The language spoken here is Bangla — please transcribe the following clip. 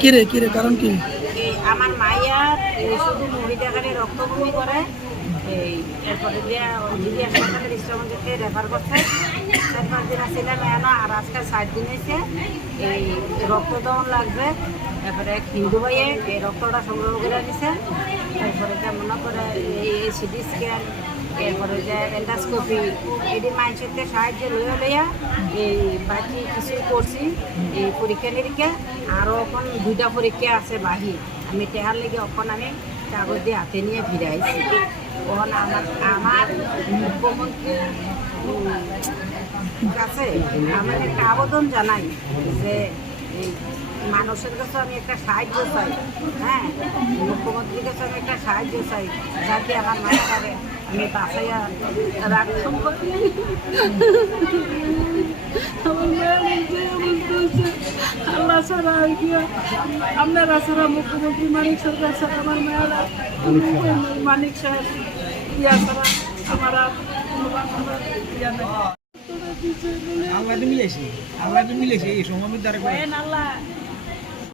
কিরে কিরে, কারণ কি? আমার মাইয়া শুধু মুড়ি দেখারে রক্ত বমি করে এরপরে দিয়ে দিদি হাসপাতালের রেফার করছে। পাঁচ দিন আসছিলাম আর আজকে ষাট দিন এসে এই রক্ত দেওয়ান লাগবে। তারপরে হিন্দু ভাইয়ে এই রক্তটা সংগ্রহ করে দিছে তারপরে যে মনে করে এই সিটি স্ক্যান এরপরে যে এন্ডাস্কোপি এটি মানুষের সাহায্যে লইয়া লইয়া এই বাকি কিছু করছি, এই পরীক্ষা নিরীক্ষা। আরও এখন দুইটা পরীক্ষা আছে বাহি আমি টেহার লেগে এখন আমি কাগজ দিয়ে হাতে নিয়ে ফিরাইছি তখন আমার আমার মুখ্যমন্ত্রী কাছে আমি একটা আবেদন জানাই যে মানুষের কাছে আমি একটা সাহায্য চাই। হ্যাঁ মুখ্যমন্ত্রীর কাছে আমি একটা সাহায্য চাই যাতে আমার মায়ের আমি বাসাইয়া রাখতে পারি আল্লাহ ছাড়া আর কি আপনারা ছাড়া মুখ্যমন্ত্রী মানিক সরকার ছাড়া আমার মেয়েরা মানিক সাহেব ইয়া ছাড়া আমার আর ইয়া আল্লাহ মিলেছে আল্লাহ মিলেছে এই সময় দ্বারা করে আল্লাহ।